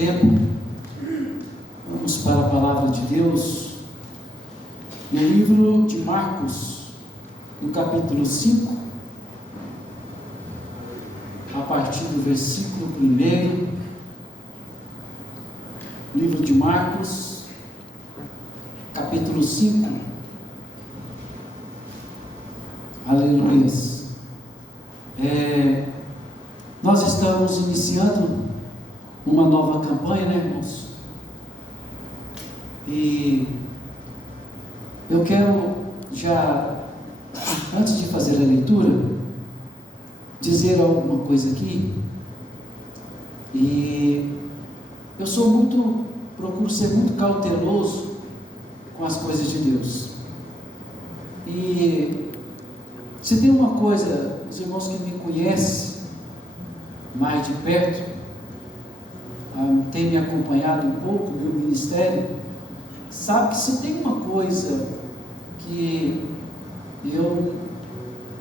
tempo, vamos para a palavra de Deus, no livro de Marcos, no capítulo 5, a partir do versículo 1, livro de Marcos, capítulo 5, aleluia. Nós estamos iniciando uma nova campanha, né, irmãos? E eu quero já, antes de fazer a leitura, dizer alguma coisa aqui. E eu procuro ser muito cauteloso com as coisas de Deus. E se tem uma coisa, os irmãos que me conhecem mais de perto, tem me acompanhado um pouco no meu ministério, sabe que se tem uma coisa que eu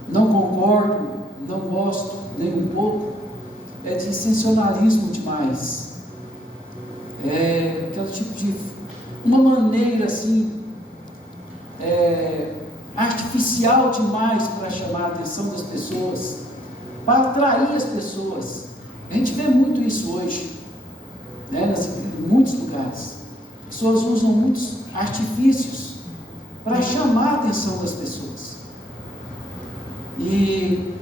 não concordo, não gosto nem um pouco, é de sensacionalismo demais. É aquele tipo de uma maneira assim artificial demais para chamar a atenção das pessoas, para atrair as pessoas. A gente vê muito isso hoje, né, em muitos lugares. As pessoas usam muitos artifícios para chamar a atenção das pessoas. E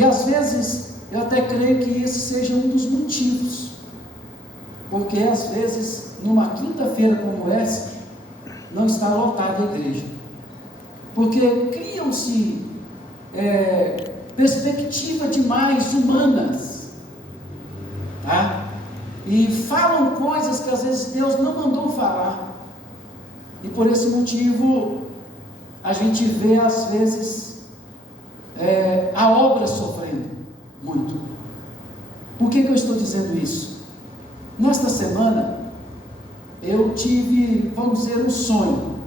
às vezes eu até creio que esse seja um dos motivos, porque às vezes numa quinta-feira como essa não está lotada a igreja, porque criam-se perspectivas demais humanas, tá? E falam coisas que às vezes Deus não mandou falar, e por esse motivo a gente vê às vezes a obra sofrendo muito. Por que eu estou dizendo isso? Nesta semana eu tive, vamos dizer, um sonho,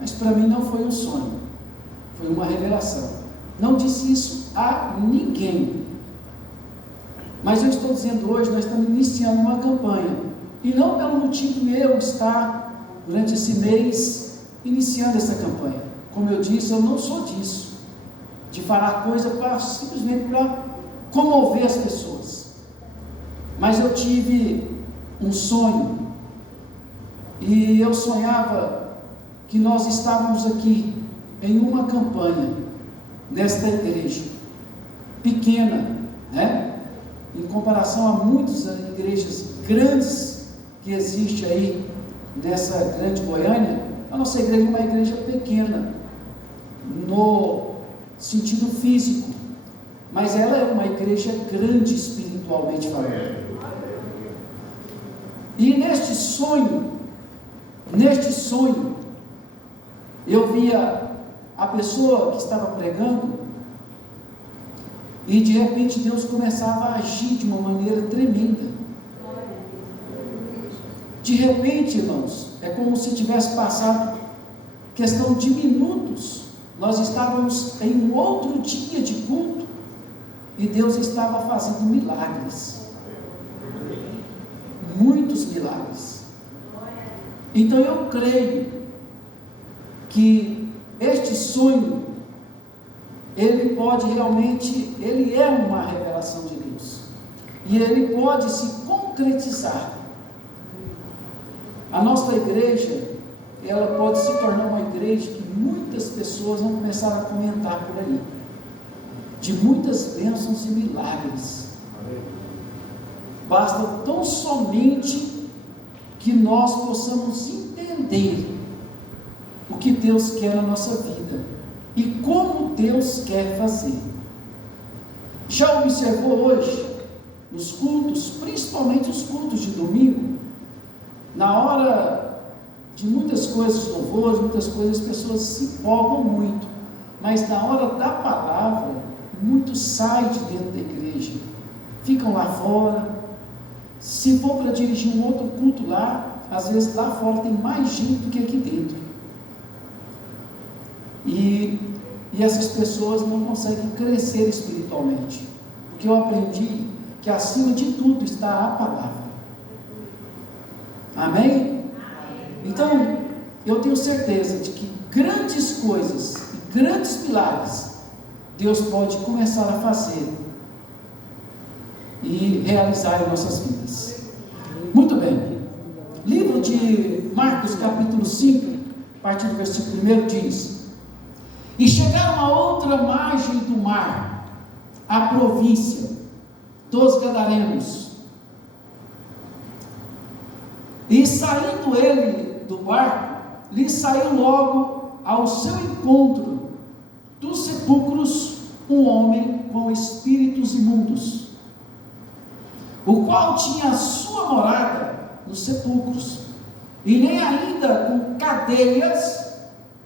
mas para mim não foi um sonho, foi uma revelação. Não disse isso a ninguém, mas eu estou dizendo hoje, nós estamos iniciando uma campanha, e não pelo motivo de eu estar durante esse mês iniciando essa campanha. Como eu disse, eu não sou disso, de falar coisa simplesmente para comover as pessoas, mas eu tive um sonho, e eu sonhava que nós estávamos aqui em uma campanha nesta igreja pequena, né? Em comparação a muitas igrejas grandes que existe aí nessa grande Goiânia, a nossa igreja é uma igreja pequena no sentido físico, mas ela é uma igreja grande espiritualmente falando. E neste sonho, eu via a pessoa que estava pregando, e de repente Deus começava a agir de uma maneira tremenda. De repente, irmãos, é como se tivesse passado questão de minutos, nós estávamos em um outro dia de culto, e Deus estava fazendo milagres, muitos milagres. Então eu creio que este sonho, ele pode realmente, ele é uma revelação de Deus, e ele pode se concretizar. A nossa igreja, ela pode se tornar uma igreja que muitas pessoas vão começar a comentar por aí, de muitas bênçãos e milagres. Basta tão somente que nós possamos entender o que Deus quer na nossa vida e como Deus quer fazer. Já observou hoje nos cultos, principalmente os cultos de domingo, na hora de muitas coisas, louvores, muitas coisas, as pessoas se empolgam muito, mas na hora da palavra, muitos saem de dentro da igreja, ficam lá fora. Se for para dirigir um outro culto lá, às vezes lá fora tem mais gente do que aqui dentro, e essas pessoas não conseguem crescer espiritualmente, porque eu aprendi que acima de tudo está a palavra. Amém? Então, eu tenho certeza de que grandes coisas e grandes milagres Deus pode começar a fazer e realizar em nossas vidas. Muito bem. Livro de Marcos, capítulo 5, a partir do versículo 1 diz: E chegaram a outra margem do mar, a província dos Gadarenos. E saindo ele do barco, lhe saiu logo ao seu encontro dos sepulcros um homem com espíritos imundos, o qual tinha a sua morada nos sepulcros, e nem ainda com cadeias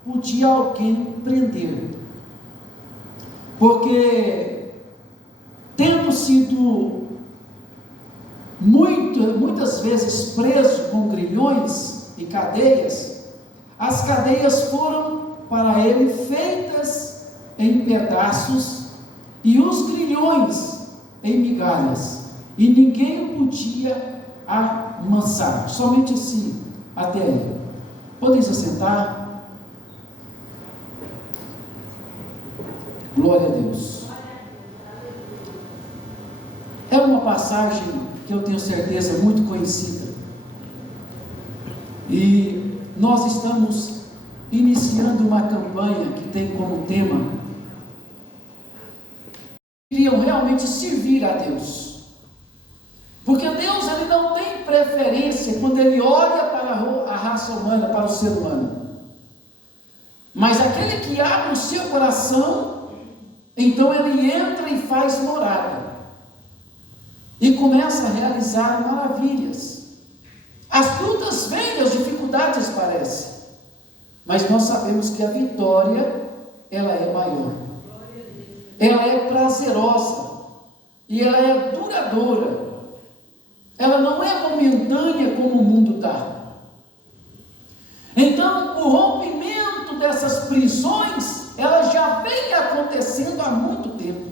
podia alguém prender, porque tendo sido muitas vezes preso com grilhões e cadeias, as cadeias foram para ele feitas em pedaços e os grilhões em migalhas, e ninguém o podia amansar, somente assim até aí. Podem se assentar. Glória a Deus. É uma passagem que eu tenho certeza muito conhecida, e nós estamos iniciando uma campanha que tem como tema: queriam realmente servir a Deus, porque Deus ele não tem preferência quando ele olha para a raça humana, para o ser humano, mas aquele que abre o seu coração, então ele entra e faz morada, e começa a realizar maravilhas. As lutas vêm, as dificuldades parecem, mas nós sabemos que a vitória, ela é maior, ela é prazerosa, e ela é duradoura, ela não é momentânea como o mundo dá. Então, o rompimento dessas prisões, ela já vem acontecendo há muito tempo.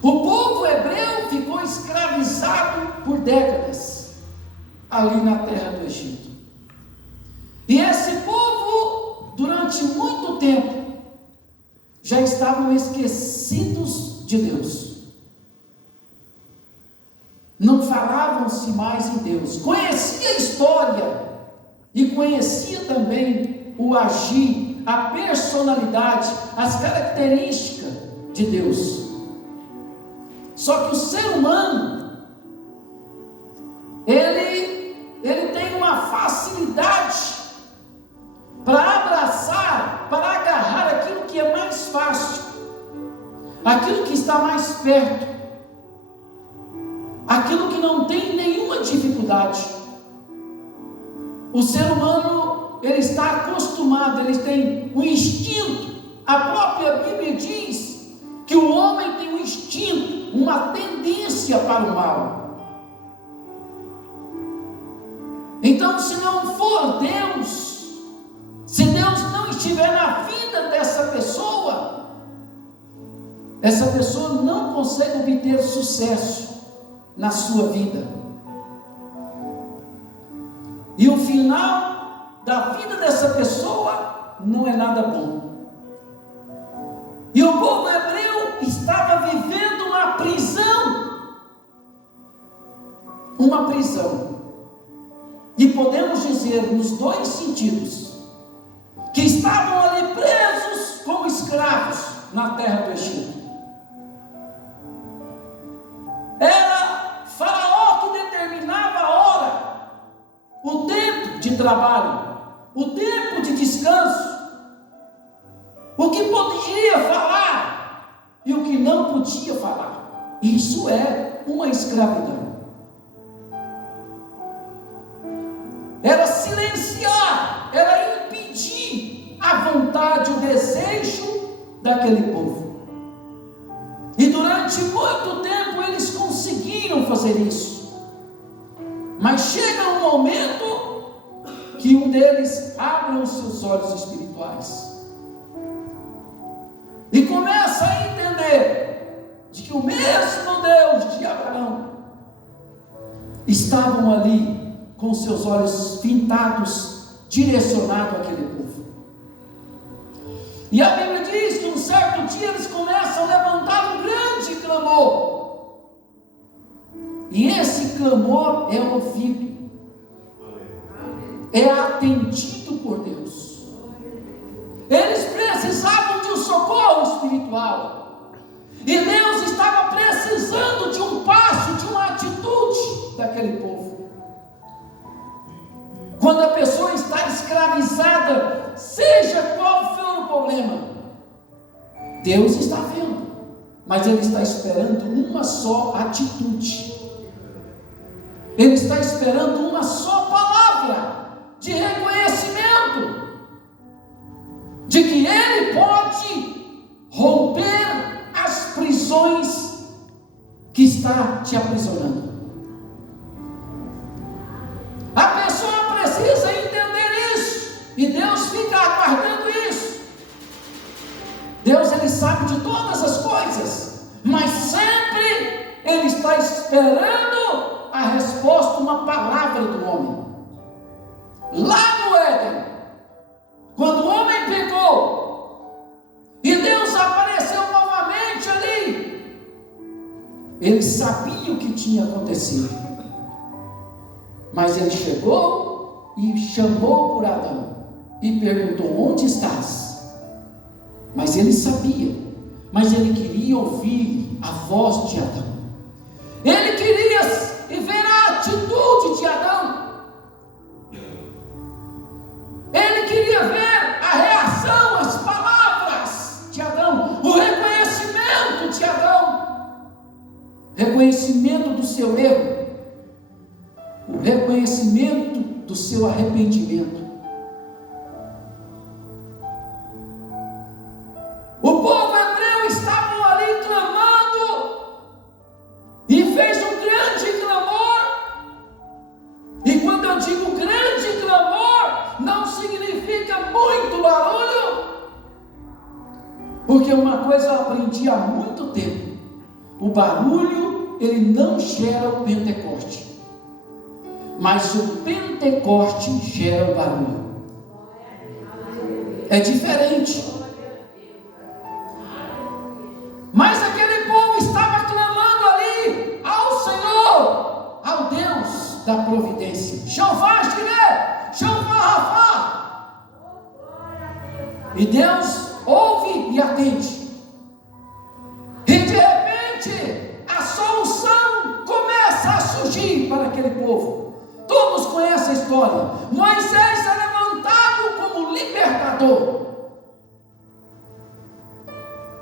O povo hebreu ficou escravizado por décadas ali na terra do Egito, e esse povo durante muito tempo já estavam esquecidos de Deus, não falavam-se mais em Deus, conhecia a história e conhecia também o agir, a personalidade, as características de Deus. Só que o ser humano, ele tem uma facilidade para abraçar, para agarrar aquilo que é mais fácil, aquilo que está mais perto, aquilo que não tem nenhuma dificuldade. O ser humano, ele está acostumado, ele tem um instinto. A própria Bíblia diz que o homem tem um instinto, uma tendência para o mal. Então, se não for Deus, se Deus não estiver na vida dessa pessoa, essa pessoa não consegue obter sucesso na sua vida, e o final da vida dessa pessoa não é nada bom. E o povo hebreu estava vivendo uma prisão, e podemos dizer nos dois sentidos, que estavam ali presos como escravos na terra do Egito. Era Faraó que determinava a hora, o tempo de trabalho, o tempo de descanso, o que podia falar e o que não podia falar. Isso é uma escravidão. Era silenciar, era impedir a vontade, o desejo daquele povo. E durante muito tempo eles conseguiram fazer isso. Mas chega um momento que um deles abre os seus olhos espirituais e começa a entender de que o mesmo Deus de Abraão estavam ali com seus olhos fintados, direcionado àquele povo. E a Bíblia diz que um certo dia eles começam a levantar um grande clamor. E esse clamor é ouvido, é atendido por Deus. Eles precisavam de um socorro espiritual, e Deus estava precisando de um passo, de uma atitude daquele povo. Quando a pessoa está escravizada, seja qual for o problema, Deus está vendo, mas Ele está esperando uma só atitude. Ele está esperando uma só palavra de reconhecimento de que Ele pode romper as prisões que está te aprisionando. A pessoa precisa entender isso, e Deus fica aguardando isso. Deus, Ele sabe de todas as coisas, mas sempre Ele está esperando a resposta, uma palavra do homem. Lá no Éden, quando o homem pecou e Deus apareceu novamente ali, ele sabia o que tinha acontecido, mas ele chegou e chamou por Adão e perguntou: onde estás? Mas ele sabia, mas ele queria ouvir a voz de Adão. Ele queria ver a atitude de Adão. Ele queria ver a reação, as palavras de Adão, o reconhecimento de Adão, reconhecimento do seu erro, o reconhecimento do seu arrependimento. O povo hebreu estavam ali clamando, e fez um grande clamor. E quando eu digo grande clamor, não significa muito barulho, porque uma coisa eu aprendi há muito tempo: o barulho, ele não gera o Pentecoste, mas o Pentecoste gera o barulho. É diferente. Mas aquele povo estava clamando ali ao Senhor, ao Deus da providência. Jeová Jireh, Jeová Rafá. E Deus ouve e atende. E de repente a solução começa a surgir para aquele povo. Todos conhecem a história. Moisés é levantado como libertador.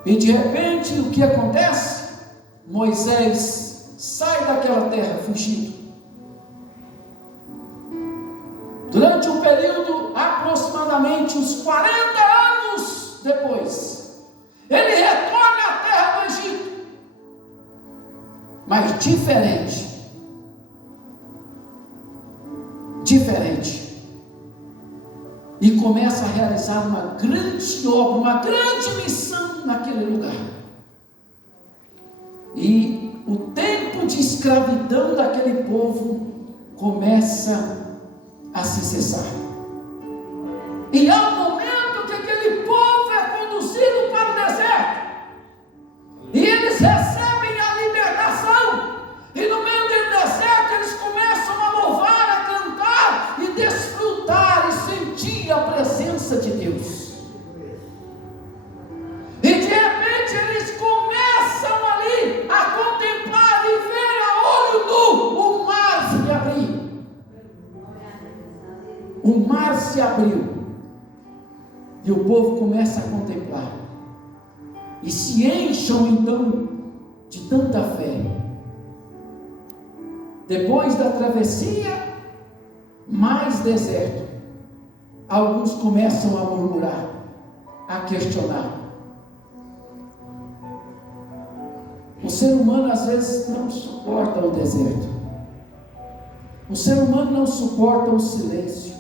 E de repente o que acontece? Moisés sai daquela terra fugindo. Durante um período, aproximadamente uns 40 anos depois, ele retorna à terra do Egito, mas diferente. E começa a realizar uma grande obra, uma grande missão naquele lugar. E o tempo de escravidão daquele povo começa a se cessar. E há um momento que aquele povo é conduzido para o deserto, e eles recebem a libertação, e no meio do deserto eles começam a louvar, a cantar e desfrutar e sentir a presença de Deus. E de repente eles começam ali a contemplar e ver a olho nu o mar se abrir. O mar se abriu, e o povo começa a contemplar, e se encham então de tanta fé. Depois da travessia, mais deserto, alguns começam a murmurar, a questionar. O ser humano às vezes não suporta o deserto. O ser humano não suporta o silêncio.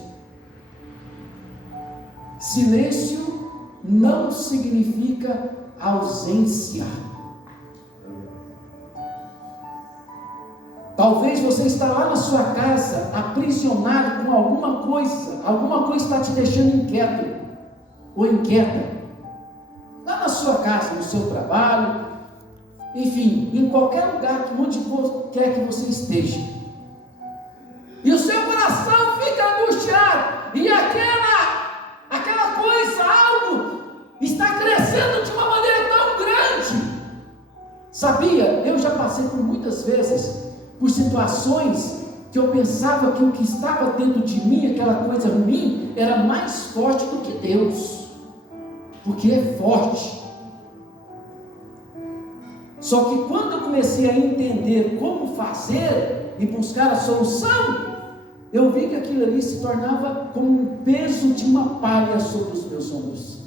Silêncio não significa ausência. Talvez você está lá na sua casa, aprisionado com alguma coisa está te deixando inquieto ou inquieta. Lá na sua casa, no seu trabalho, enfim, em qualquer lugar, onde quer que você esteja. E o seu coração fica angustiado, e aquela coisa, algo, está crescendo de uma maneira tão grande. Sabia, eu já passei por muitas vezes, por situações que eu pensava que o que estava dentro de mim, aquela coisa ruim, era mais forte do que Deus, porque é forte. Só que quando eu comecei a entender como fazer e buscar a solução, eu vi que aquilo ali se tornava como um peso de uma palha sobre os meus ombros.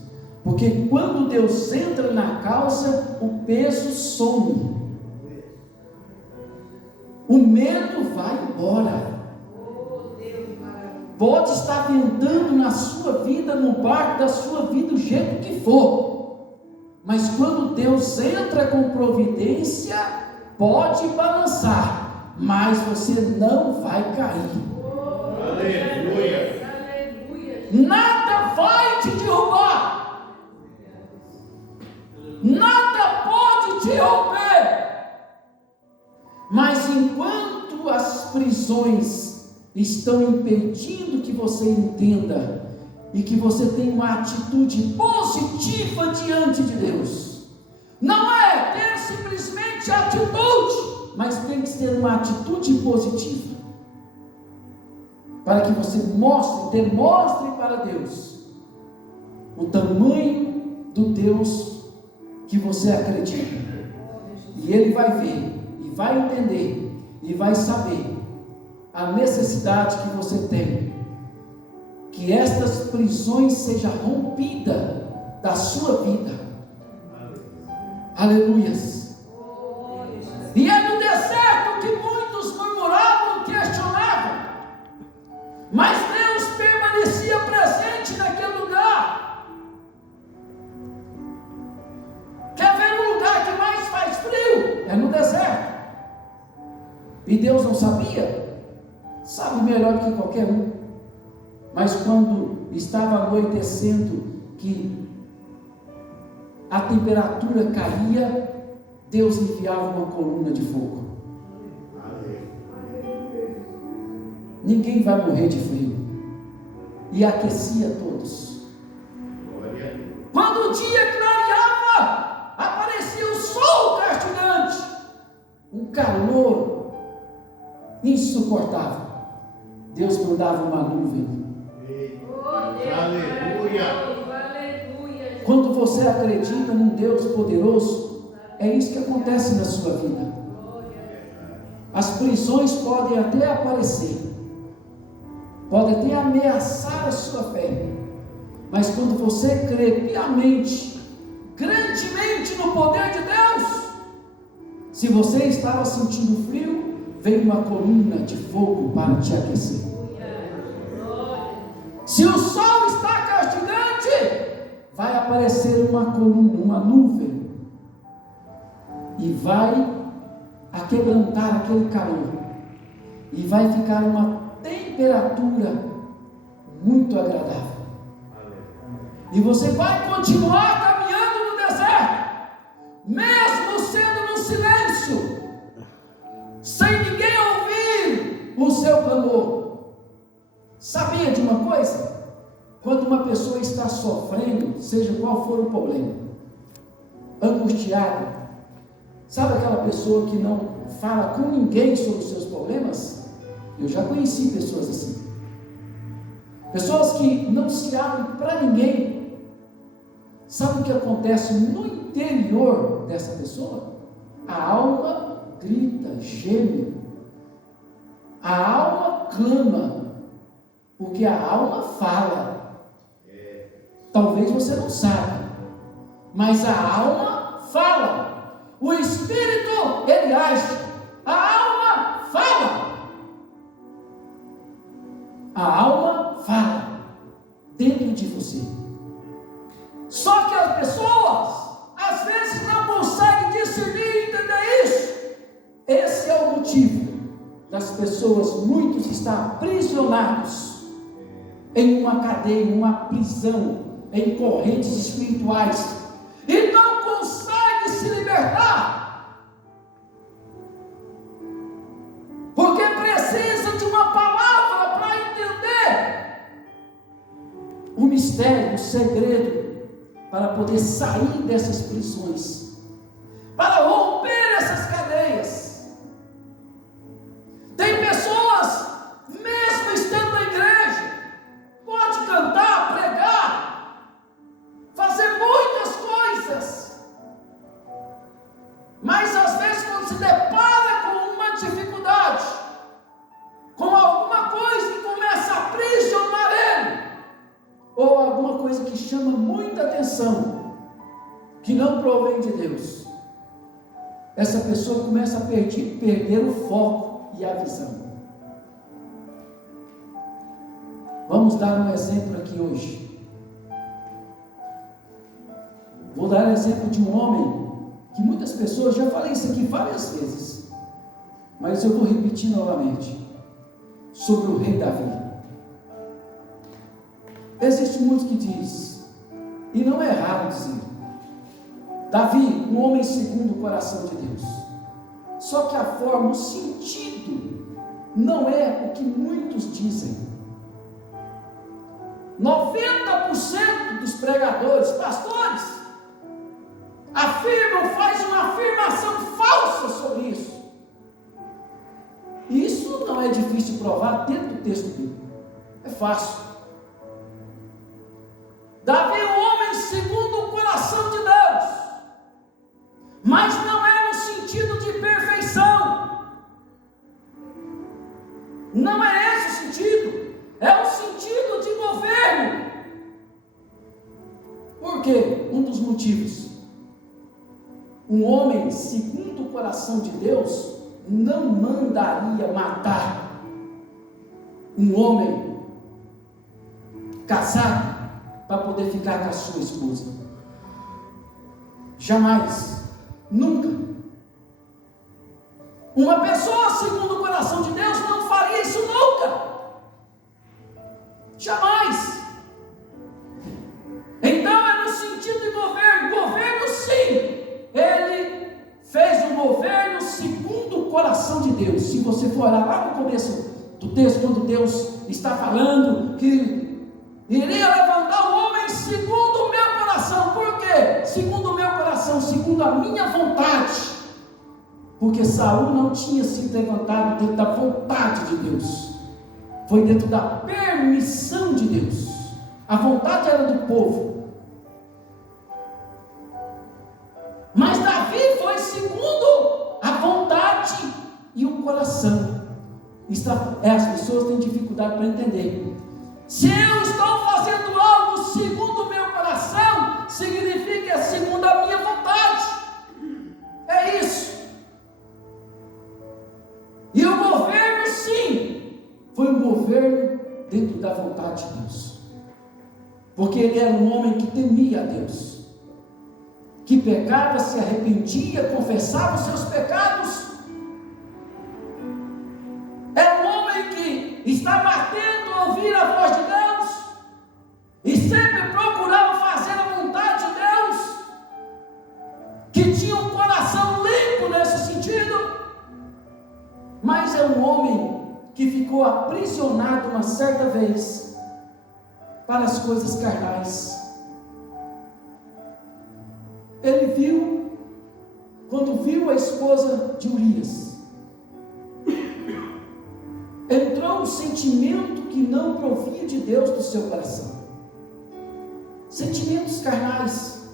Porque quando Deus entra na causa, o peso some. O medo vai embora. Pode estar ventando na sua vida, no barco da sua vida, do jeito que for. Mas quando Deus entra com providência, pode balançar, mas você não vai cair. Aleluia. Nada vai te derrubar. Nada pode te romper. Mas enquanto as prisões estão impedindo que você entenda e que você tenha uma atitude positiva diante de Deus, não é ter simplesmente atitude, mas tem que ser uma atitude positiva, para que você demonstre para Deus o tamanho do Deus que você acredita, e Ele vai ver, e vai entender, e vai saber a necessidade que você tem, que estas prisões sejam rompidas da sua vida. Aleluias. E é no deserto que muitos murmuravam, questionavam, mas Deus permanecia presente naquele lugar. Quer ver um lugar que mais faz frio? É no deserto. E Deus não sabia? Sabe melhor do que qualquer um. Mas quando estava anoitecendo, que a temperatura caía, Deus enviava uma coluna de fogo. Ninguém vai morrer de frio. E aquecia todos. Quando o dia clareava, aparecia o sol castigante, um calor insuportável. Deus mandava uma nuvem. Aleluia. Quando você acredita num Deus poderoso, é isso que acontece na sua vida. As prisões podem até aparecer, podem até ameaçar a sua fé, mas quando você crê piamente, grandemente no poder de Deus, se você estava sentindo frio, vem uma coluna de fogo para te aquecer. Se o sol está castigante, vai aparecer uma coluna, uma nuvem, e vai aquebrantar aquele calor, e vai ficar uma temperatura muito agradável. E você vai continuar caminhando no deserto, mesmo sendo no silêncio, sem ninguém ouvir o seu clamor. Sabia de uma coisa? Quando uma pessoa está sofrendo, seja qual for o problema, angustiada, sabe aquela pessoa que não fala com ninguém sobre os seus problemas? Eu já conheci pessoas assim. Pessoas que não se abrem para ninguém. Sabe o que acontece no interior dessa pessoa? A alma grita, geme. A alma clama. Porque a alma fala. Talvez você não saiba, mas a alma fala. O espírito, ele age. A alma fala. A alma fala dentro de você. Só que as pessoas às vezes não conseguem discernir e entender isso. Esse é o motivo pessoas, muitos estão aprisionados em uma cadeia, em uma prisão, em correntes espirituais, e não conseguem se libertar, porque precisa de uma palavra para entender o mistério, o segredo, para poder sair dessas prisões, para romper essas cadeias. Tem pessoas, mesmo estando na igreja, pode cantar, pregar, fazer muitas coisas, mas às vezes quando se depara com uma dificuldade, com alguma coisa que começa a aprisionar ele, ou alguma coisa que chama muita atenção, que não provém de Deus, essa pessoa começa a perder o foco e a visão. Vamos dar um exemplo aqui hoje. Vou dar o exemplo de um homem que muitas pessoas, já falei isso aqui várias vezes, mas eu vou repetir novamente, sobre o rei Davi. Existe muitos que dizem, e não é errado dizer, Davi, um homem segundo o coração de Deus. Só que a forma, o sentido, não é o que muitos dizem. 90% dos pregadores, pastores, afirmam, faz uma afirmação falsa sobre isso. E isso não é difícil de provar dentro do texto bíblico. É fácil. Davi, um homem segundo o coração de Deus, mas não é no sentido de perfeição. Não é esse o sentido. É o sentido de governo. Por quê? Um dos motivos. Um homem segundo o coração de Deus não mandaria matar um homem casado para poder ficar com a sua esposa. Jamais. Nunca. Uma pessoa segundo o coração de Deus não faria isso nunca. Jamais. Então é no sentido de governo. Governo, sim. Ele fez um governo segundo o coração de Deus. Se você for olhar lá no começo do texto, quando Deus está falando que iria levantar o homem segundo o meu coração. Por quê? Segundo o meu coração, segundo a minha vontade. Porque Saul não tinha sido levantado dentro da vontade de Deus. Foi dentro da permissão de Deus. A vontade era do povo. Mas Davi foi segundo a vontade e o coração. As pessoas têm dificuldade para entender. Se eu estou fazendo algo segundo o meu coração, significa que é segundo a minha vontade. É isso. E o governo, sim, foi um governo dentro da vontade de Deus. Porque ele era um homem que temia a Deus, que pecava, se arrependia, confessava os seus pecados. Era um homem que estava atento a ouvir a voz de Deus e sempre procurava fazer a vontade de Deus, que tinha um coração limpo nesse sentido. Mas é um homem que ficou aprisionado uma certa vez para as coisas carnais. Ele viu, quando viu a esposa de Urias, entrou um sentimento que não provia de Deus do seu coração. Sentimentos carnais.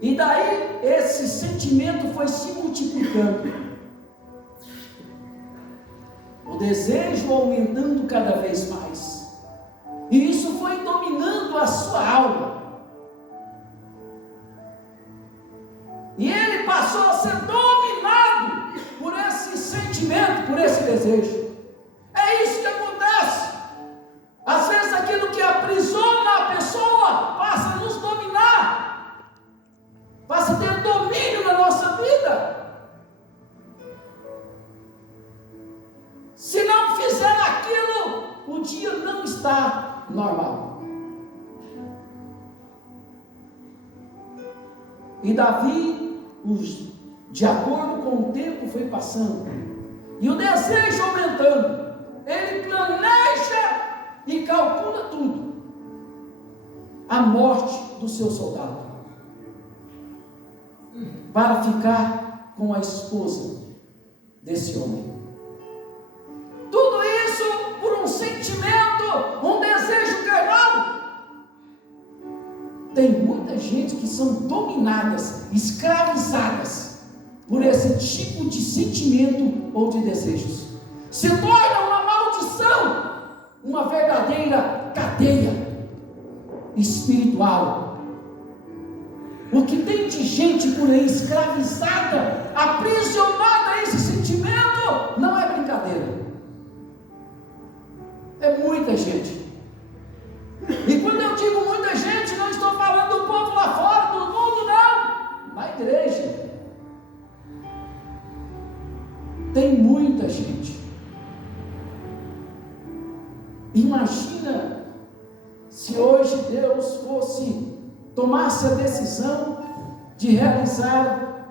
E daí esse sentimento foi se multiplicando. O desejo aumentando cada vez mais. E isso foi dominando a sua alma. E ele passou a ser dominado por esse sentimento, por esse desejo. É isso que acontece. Às vezes aquilo que aprisiona a pessoa passa a nos dominar, passa a ter domínio na nossa vida. dia não está normal. E Davi, de acordo com o tempo, foi passando, e o desejo aumentando, ele planeja e calcula tudo, a morte do seu soldado, para ficar com a esposa desse homem. Tudo isso por um sentimento, um desejo carnal. Tem muita gente que são dominadas, escravizadas por esse tipo de sentimento ou de desejos. Se torna uma maldição, uma verdadeira cadeia espiritual. O que tem de gente por aí escravizada, aprisionada a esse sentimento, não é brincadeira. É muita gente. E quando eu digo muita gente, não estou falando do povo lá fora, do mundo, não. Na igreja tem muita gente. Imagina se hoje Deus tomasse a decisão de realizar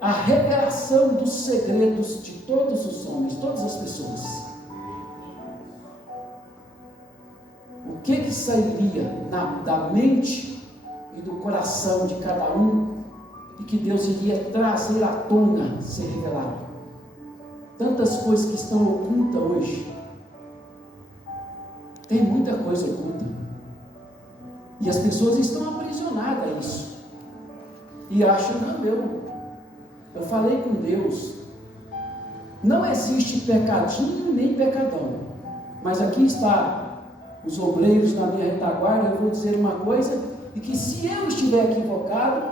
a revelação dos segredos de todos os homens, todas as pessoas. O que sairia da mente e do coração de cada um, e que Deus iria trazer à tona, ser revelado? Tantas coisas que estão ocultas hoje. Tem muita coisa oculta, e as pessoas estão aprisionadas a isso, e acham, não, eu falei com Deus, não existe pecadinho nem pecadão, mas aqui está os obreiros na minha retaguarda. Eu vou dizer uma coisa, e que se eu estiver equivocado,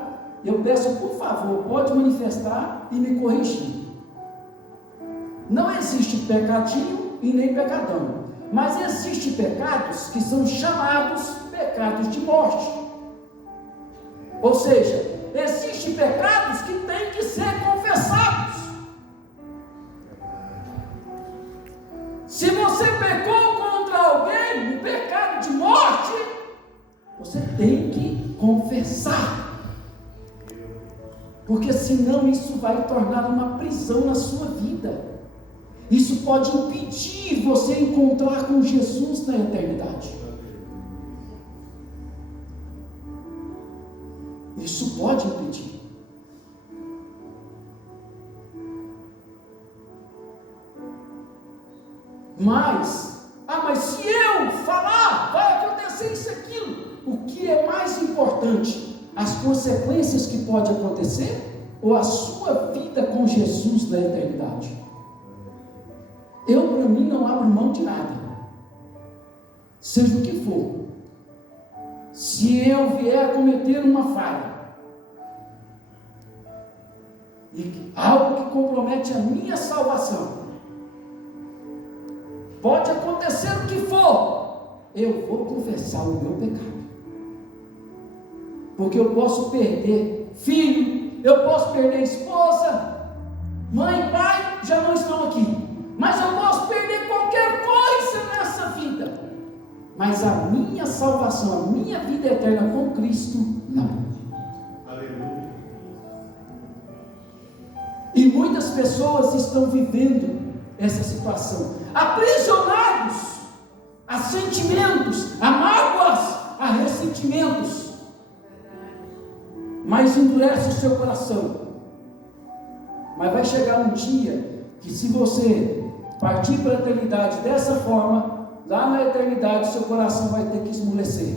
eu peço, por favor, pode manifestar e me corrigir. Não existe pecadinho e nem pecadão, mas existem pecados que são chamados pecados de morte. Ou seja, existem pecados que têm que ser confessados. Se você pecou contra alguém, um pecado de morte, você tem que confessar, porque senão isso vai tornar uma prisão na sua vida. Isso pode impedir você encontrar com Jesus na eternidade. Isso pode impedir. Mas se eu falar, vai acontecer isso e aquilo. O que é mais importante? As consequências que pode acontecer, ou a sua vida com Jesus na eternidade? Eu, para mim, não abro mão de nada, seja o que for. Se eu vier a cometer uma falha, e algo que compromete a minha salvação, pode acontecer o que for, eu vou confessar o meu pecado, porque eu posso perder filho, eu posso perder esposa, mãe e pai já não estão aqui, mas eu posso perder qualquer coisa nessa vida, mas a minha salvação, a minha vida eterna com Cristo, não. Aleluia. E muitas pessoas estão vivendo essa situação, aprisionados a sentimentos, a mágoas, a ressentimentos, mas endurece o seu coração. Mas vai chegar um dia que, se você partir para a eternidade dessa forma, lá na eternidade seu coração vai ter que esmorecer,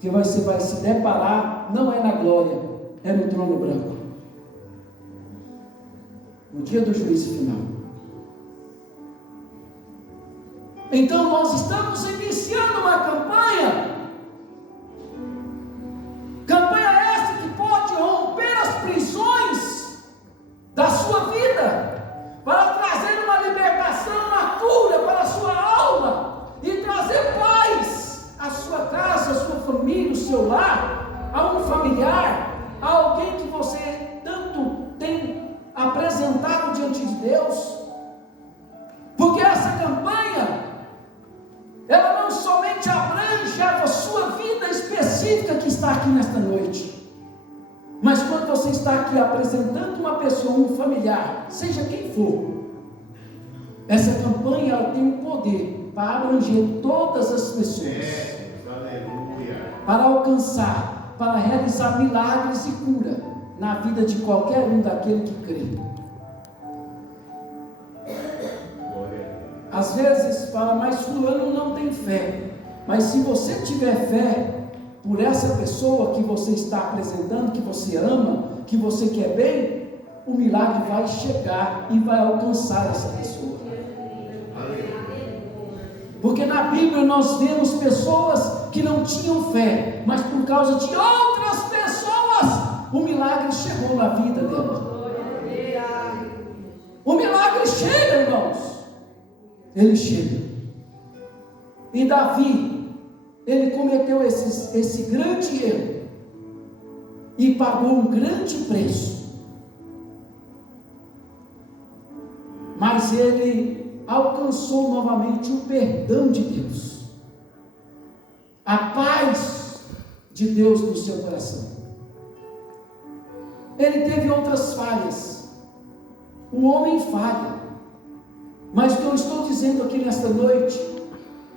que você vai se deparar, não é na glória, é no trono branco, no dia do juízo final. Então nós estamos iniciando uma campanha essa que pode romper as prisões da sua vida, para trazer uma libertação, uma cura para a sua alma, e trazer paz à sua casa, à sua família, ao seu lar, a um familiar, a alguém que você tanto tem apresentado diante de Deus. Porque essa campanha está aqui nesta noite. Mas quando você está aqui apresentando uma pessoa, um familiar, seja quem for, essa campanha ela tem um poder para abranger todas as pessoas, para alcançar, para realizar milagres e cura na vida de qualquer um daquele que crê. Às vezes fala, mas fulano não tem fé. Mas se você tiver fé por essa pessoa que você está apresentando, que você ama, que você quer bem, o milagre vai chegar e vai alcançar essa pessoa. Porque na Bíblia nós vemos pessoas que não tinham fé, mas por causa de outras pessoas, o milagre chegou na vida delas. O milagre chega, irmãos. Ele chega. E Davi, ele cometeu esse grande erro e pagou um grande preço. Mas ele alcançou novamente o perdão de Deus, a paz de Deus no seu coração. Ele teve outras falhas. O homem falha. Mas o que eu estou dizendo aqui nesta noite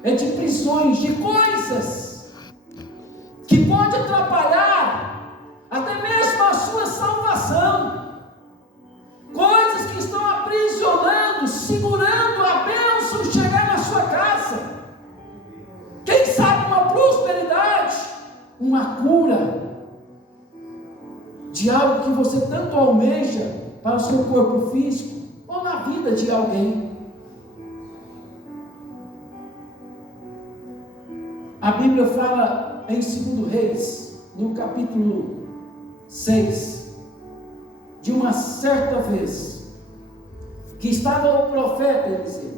é de prisões, de coisas que pode atrapalhar até mesmo a sua salvação. Coisas que estão aprisionando, segurando a bênção chegar na sua casa. Quem sabe uma prosperidade, uma cura de algo que você tanto almeja para o seu corpo físico ou na vida de alguém. A Bíblia fala em 2 Reis, no capítulo 6, de uma certa vez, que estava o profeta Eliseu.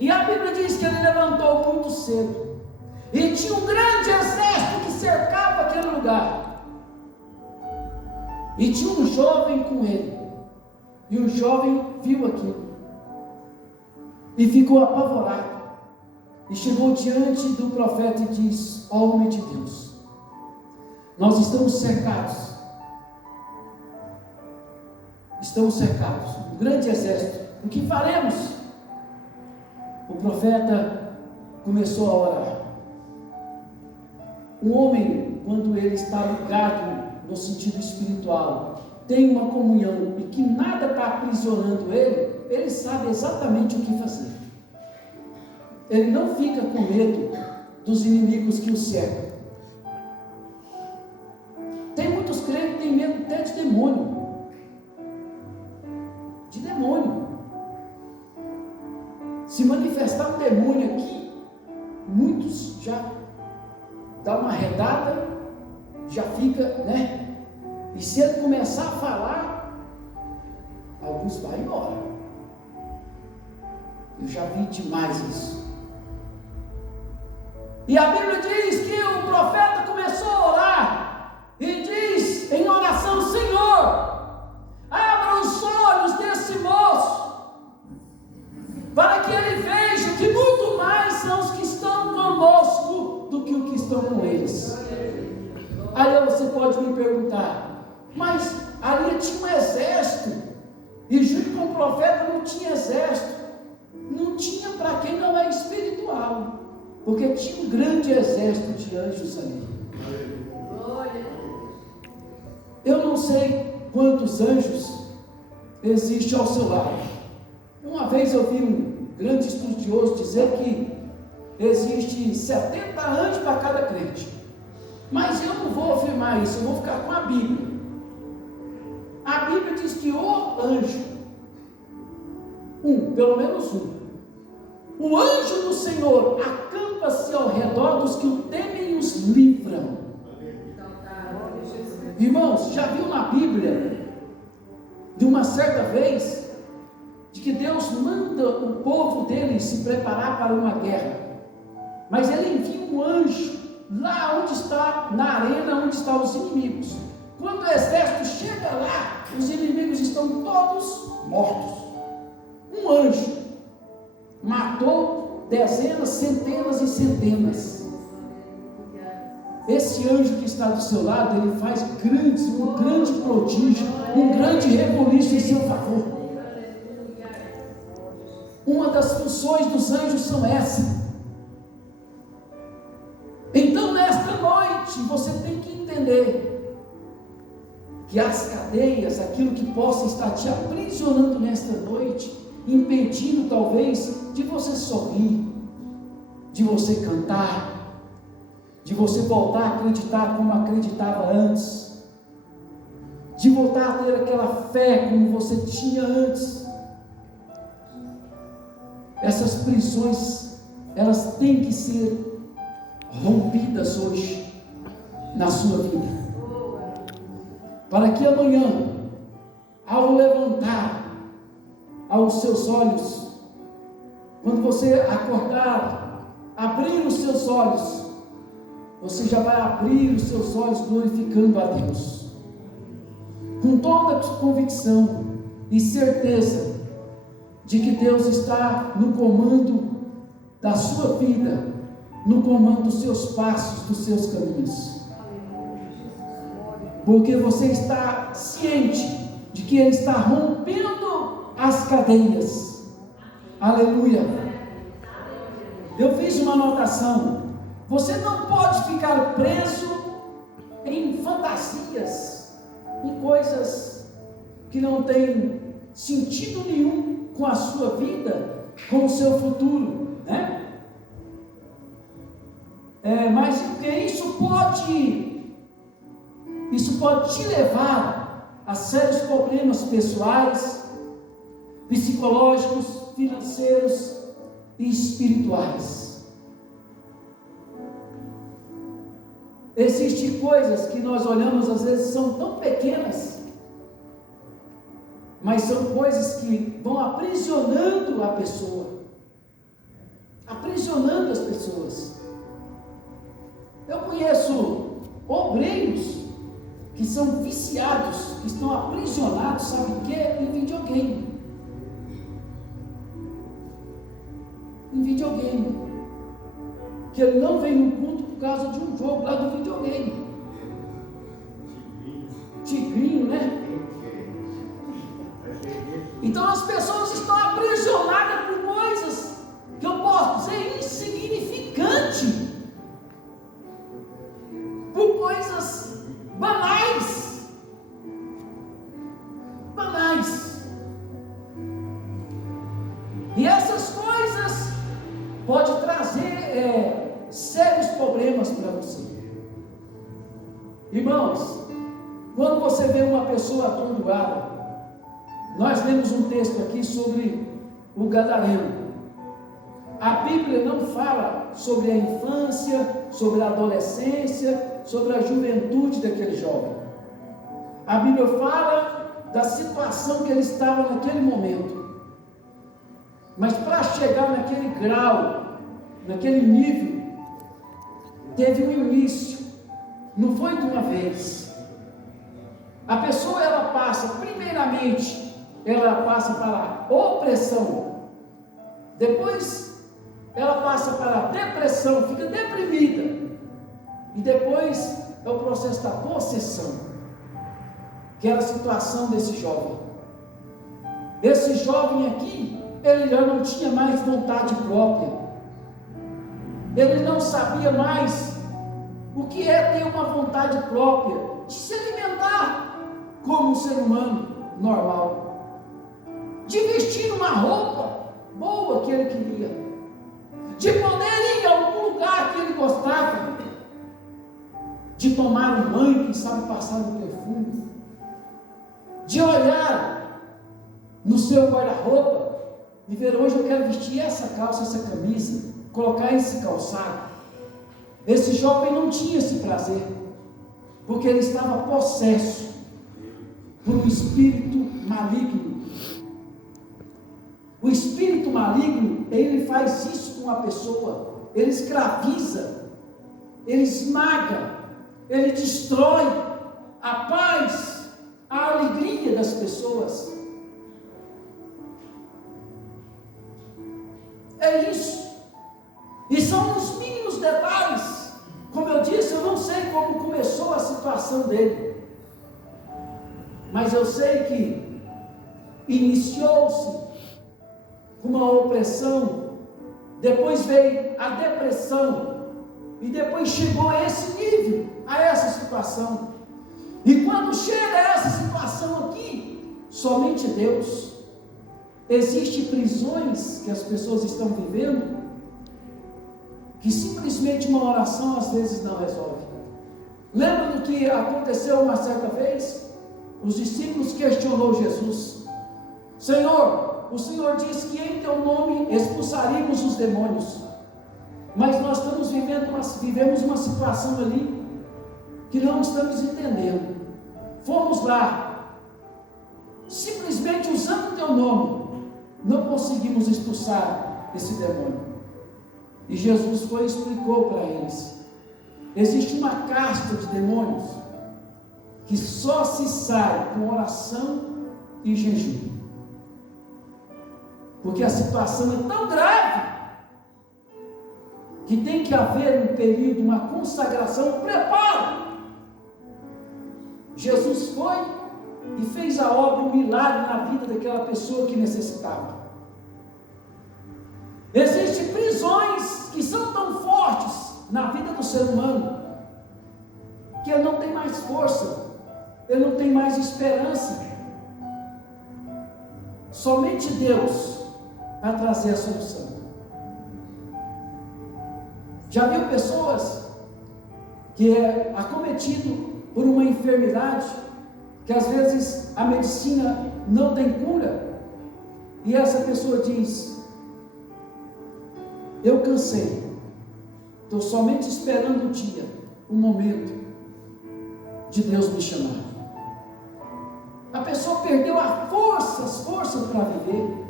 E a Bíblia diz que ele levantou muito cedo, e tinha um grande exército que cercava aquele lugar. E tinha um jovem com ele, e o jovem viu aquilo, e ficou apavorado. E chegou diante do profeta e disse: ó homem de Deus, nós estamos cercados, um grande exército, o que faremos? O profeta começou a orar. Um homem, quando ele está ligado no sentido espiritual, tem uma comunhão e que nada está aprisionando ele sabe exatamente o que fazer. Ele não fica com medo dos inimigos que o cercam. Tem muitos crentes que têm medo até de demônio. De demônio. Se manifestar um demônio aqui, muitos já dá uma arredada, já fica, né? E se ele começar a falar, alguns vão embora. Eu já vi demais isso. E a Bíblia diz que o profeta começou a orar, e diz em oração: Senhor, abra os olhos desse moço, para que ele veja que muito mais são os que estão conosco do que os que estão com eles. Aí você pode me perguntar, mas ali tinha um exército, e junto com o profeta não tinha exército. Não tinha para quem não é espiritual, porque tinha um grande exército de anjos ali. Eu não sei quantos anjos existem ao seu lado. Uma vez eu vi um grande estudioso dizer que existe 70 anjos para cada crente. Mas eu não vou afirmar isso, eu vou ficar com a Bíblia. A Bíblia diz que o anjo, pelo menos um, o anjo do Senhor acampa-se ao redor dos que o temem e os livram. Irmãos, já viu na Bíblia, de uma certa vez, de que Deus manda o povo dele se preparar para uma guerra, mas ele envia um anjo lá onde está, na arena onde estão os inimigos. Quando o exército chega lá, os inimigos estão todos mortos. Um anjo matou dezenas, centenas e centenas. esse anjo que está do seu lado, ele faz um grande prodígio, um grande reboliço em seu favor. Uma das funções dos anjos são essa. Então, nesta noite, você tem que entender que as cadeias, aquilo que possa estar te aprisionando nesta noite, impedindo talvez de você sorrir, de você cantar, de você voltar a acreditar como acreditava antes, de voltar a ter aquela fé como você tinha antes. Essas prisões, elas têm que ser rompidas hoje na sua vida, para que amanhã, ao levantar aos seus olhos, quando você acordar, abrir os seus olhos, você já vai abrir os seus olhos glorificando a Deus, com toda a convicção e certeza de que Deus está no comando da sua vida, no comando dos seus passos, dos seus caminhos, porque você está ciente de que Ele está rompendo as cadeias. Aleluia. Eu fiz uma anotação: você não pode ficar preso em fantasias, em coisas que não têm sentido nenhum com a sua vida, com o seu futuro, né? Mas porque isso pode te levar a sérios problemas pessoais, psicológicos, financeiros e espirituais. Existem coisas que nós olhamos, às vezes são tão pequenas, mas são coisas que vão aprisionando a pessoa, aprisionando as pessoas. Eu conheço obreiros que são viciados, que estão aprisionados, sabe o que? Em videogame. Em videogame. Que ele não vem no culto por causa de um jogo lá do videogame. Tigrinho, né? Então as pessoas estão aprisionadas por coisas que eu posso dizer insignificantes, por coisas banais. E essas coisas podem trazer sérios problemas para você. Irmãos, quando você vê uma pessoa atordoada, nós lemos um texto aqui sobre o gadareno. A Bíblia não fala sobre a infância, sobre a adolescência, sobre a juventude daquele jovem. A Bíblia fala da situação que ele estava naquele momento. Mas para chegar naquele grau, naquele nível, teve um início. Não foi de uma vez. A pessoa, ela passa, primeiramente, ela passa para a opressão. Depois, ela passa para a depressão, fica deprimida. E depois é o processo da possessão, que era a situação desse jovem. Esse jovem aqui, ele já não tinha mais vontade própria. Ele não sabia mais o que é ter uma vontade própria, de se alimentar como um ser humano normal, de vestir uma roupa boa que ele queria, de poder ir a algum lugar que ele gostava, de tomar um banho, quem sabe passar um perfume, de olhar no seu guarda-roupa e ver: hoje eu quero vestir essa calça, essa camisa, colocar esse calçado. Esse jovem não tinha esse prazer, porque ele estava possesso por um espírito maligno. O espírito maligno, ele faz isso com a pessoa, ele escraviza, ele esmaga, ele destrói a paz, a alegria das pessoas. É isso. E são os mínimos detalhes. Como eu disse, eu não sei sei como começou a situação dele, mas eu sei que iniciou-se com uma opressão, depois veio a depressão, e depois chegou a esse nível, a essa situação. E quando chega a essa situação aqui, somente Deus. Existem prisões que as pessoas estão vivendo, que simplesmente uma oração às vezes não resolve. Lembra do que aconteceu uma certa vez? Os discípulos questionou Jesus: Senhor, o Senhor disse que em teu nome expulsaríamos os demônios, mas nós vivemos uma situação ali que não estamos entendendo. Fomos lá, simplesmente usando o teu nome, não conseguimos expulsar esse demônio. E Jesus foi e explicou para eles: existe uma casta de demônios que só se sai com oração e jejum, porque a situação é tão grave que tem que haver um período, uma consagração, um preparo. Jesus foi e fez a obra, um milagre na vida daquela pessoa que necessitava. Existem prisões que são tão fortes na vida do ser humano, que ele não tem mais força, ele não tem mais esperança. Somente Deus vai trazer a solução. Já viu pessoas que é acometido por uma enfermidade, que às vezes a medicina não tem cura, e essa pessoa diz: eu cansei, estou somente esperando o dia, o momento de Deus me chamar. A pessoa perdeu as forças para viver,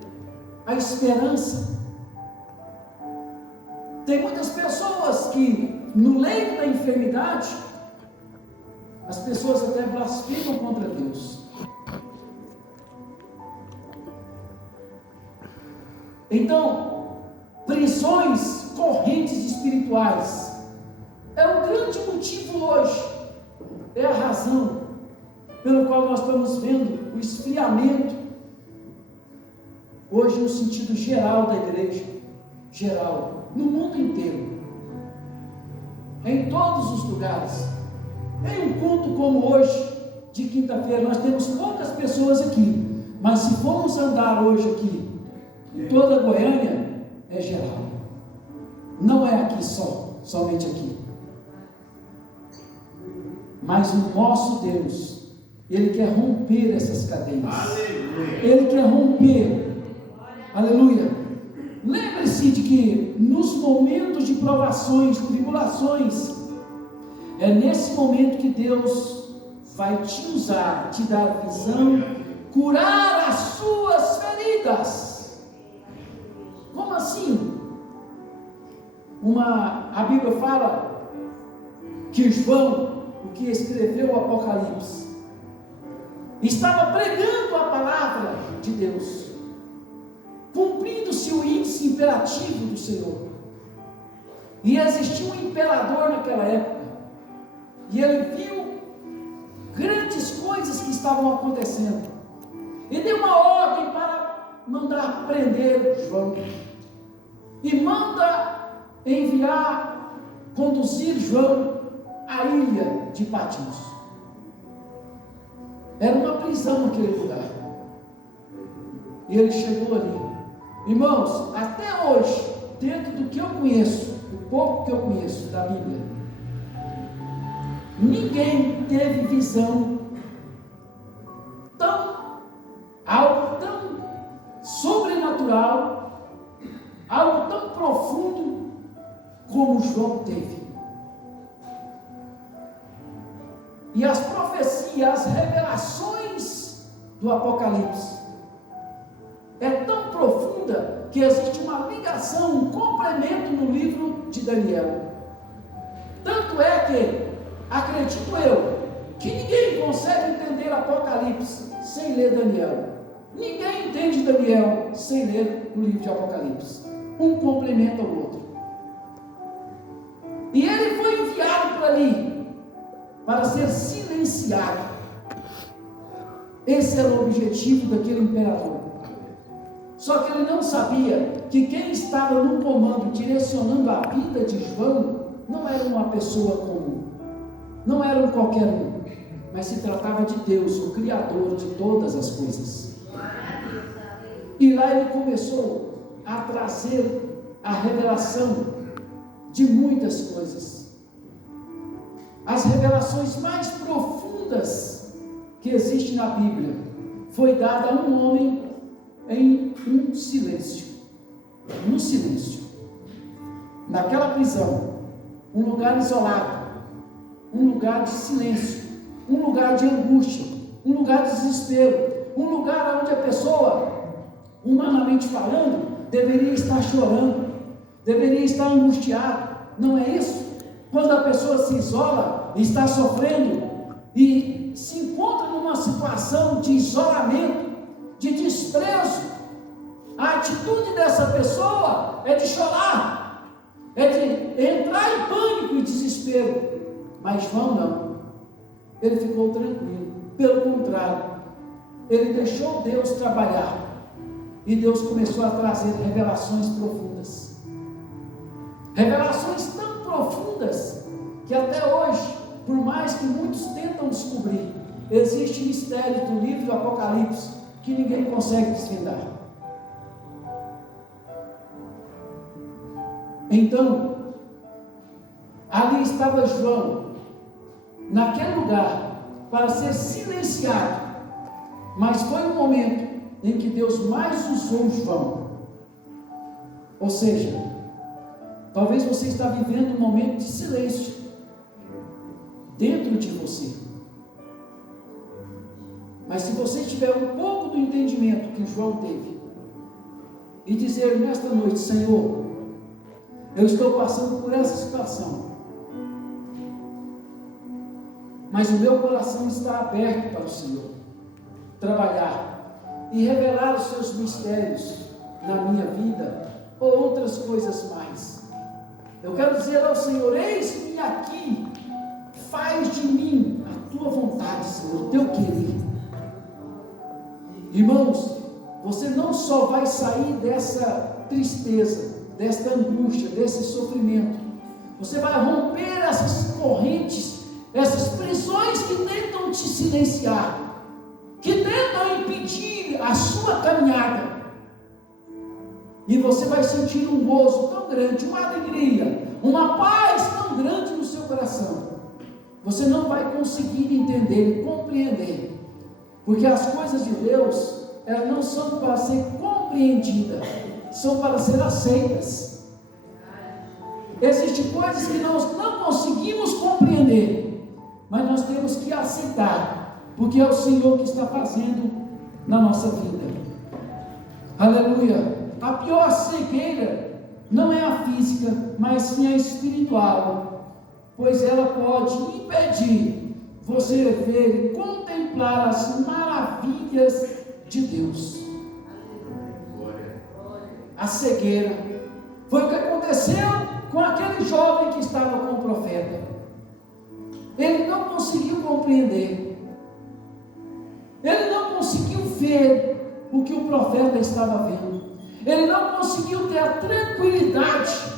a esperança. Tem muitas pessoas que no leito da enfermidade, as pessoas até blasfemam contra Deus. Então, prisões, correntes espirituais, é um grande motivo hoje, é a razão pelo qual nós estamos vendo o esfriamento hoje no sentido geral da igreja, geral, no mundo inteiro, em todos os lugares. Em um culto como hoje, de quinta-feira, nós temos poucas pessoas aqui, mas se formos andar hoje aqui, em toda Goiânia, é geral, não é aqui somente aqui. Mas o nosso Deus, Ele quer romper essas cadeias. Aleluia. Ele quer romper. Aleluia. Lembre-se de que nos momentos de provações, tribulações, é nesse momento que Deus vai te usar, te dar visão, curar as suas feridas. Como assim? A Bíblia fala que João, o que escreveu o Apocalipse, estava pregando a palavra de Deus, cumprindo-se o índice imperativo do Senhor. E existia um imperador naquela época, e ele viu grandes coisas que estavam acontecendo, e deu uma ordem para mandar prender João, e manda enviar, conduzir João à ilha de Patmos. Era uma prisão naquele lugar, e ele chegou ali. Irmãos, até hoje, dentro do que eu conheço, o pouco que eu conheço da Bíblia, ninguém teve visão algo tão sobrenatural, algo tão profundo como João teve. E as profecias, as revelações do Apocalipse é tão profunda que existe uma ligação, um complemento no livro de Daniel. Tanto é que, acredito eu, que ninguém consegue entender Apocalipse sem ler Daniel. Ninguém entende Daniel sem ler o livro de Apocalipse. Um complementa o outro. E ele foi enviado para ali para ser silenciado. Esse era o objetivo daquele imperador. Só que ele não sabia que quem estava no comando, direcionando a vida de João, não era uma pessoa comum, não era um qualquer um, mas se tratava de Deus, o Criador de todas as coisas. E lá ele começou a trazer a revelação de muitas coisas. As revelações mais profundas que existem na Bíblia foi dada a um homem em um silêncio, no silêncio, naquela prisão, um lugar isolado, um lugar de silêncio, um lugar de angústia, um lugar de desespero, um lugar onde a pessoa, humanamente falando, deveria estar chorando, deveria estar angustiado. Não é isso? Quando a pessoa se isola, está sofrendo e se encontra numa situação de isolamento, de desprezo, a atitude dessa pessoa é de chorar, é de entrar em pânico e desespero. Mas João não, ele ficou tranquilo, pelo contrário, ele deixou Deus trabalhar, e Deus começou a trazer revelações profundas, revelações tão profundas, que até hoje, por mais que muitos tentam descobrir, existe mistério do livro do Apocalipse, que ninguém consegue desvendar. Então, ali estava João, naquele lugar, para ser silenciado, mas foi um momento em que Deus mais usou João. Ou seja, talvez você está vivendo um momento de silêncio dentro de você, mas se você tiver um pouco do entendimento que João teve, e dizer nesta noite: Senhor, eu estou passando por essa situação, mas o meu coração está aberto para o Senhor trabalhar e revelar os seus mistérios na minha vida, ou outras coisas mais. Eu quero dizer ao Senhor: eis-me aqui, faz de mim a tua vontade, Senhor, o teu querer. Irmãos, você não só vai sair dessa tristeza, desta angústia, desse sofrimento, você vai romper essas correntes, essas prisões que tentam te silenciar, que tentam impedir a sua caminhada, e você vai sentir um gozo tão grande, uma alegria, uma paz tão grande no seu coração. Você não vai conseguir entender e compreender, porque as coisas de Deus, elas não são para ser compreendidas, são para ser aceitas. Existem coisas que nós não conseguimos compreender, mas nós temos que aceitar, porque é o Senhor que está fazendo na nossa vida. Aleluia. A pior cegueira não é a física, mas sim a espiritual, pois ela pode impedir você ver e contemplar as maravilhas de Deus. A cegueira foi o que aconteceu com aquele jovem que estava com o profeta. Ele não conseguiu compreender, ele não conseguiu ver o que o profeta estava vendo, ele não conseguiu ter a tranquilidade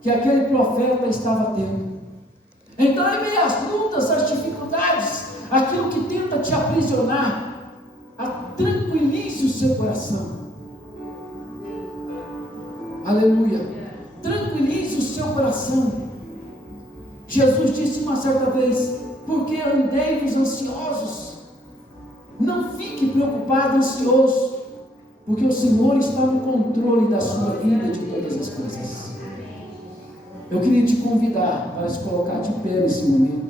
que aquele profeta estava tendo. Então, em meio às lutas, às dificuldades, aquilo que tenta te aprisionar, tranquilize o seu coração. Aleluia. Tranquilize o seu coração. Jesus disse uma certa vez: porque andeis ansiosos? Não fique preocupado, ansioso, porque o Senhor está no controle da sua vida e de todas as coisas. Eu queria te convidar para se colocar de pé nesse momento.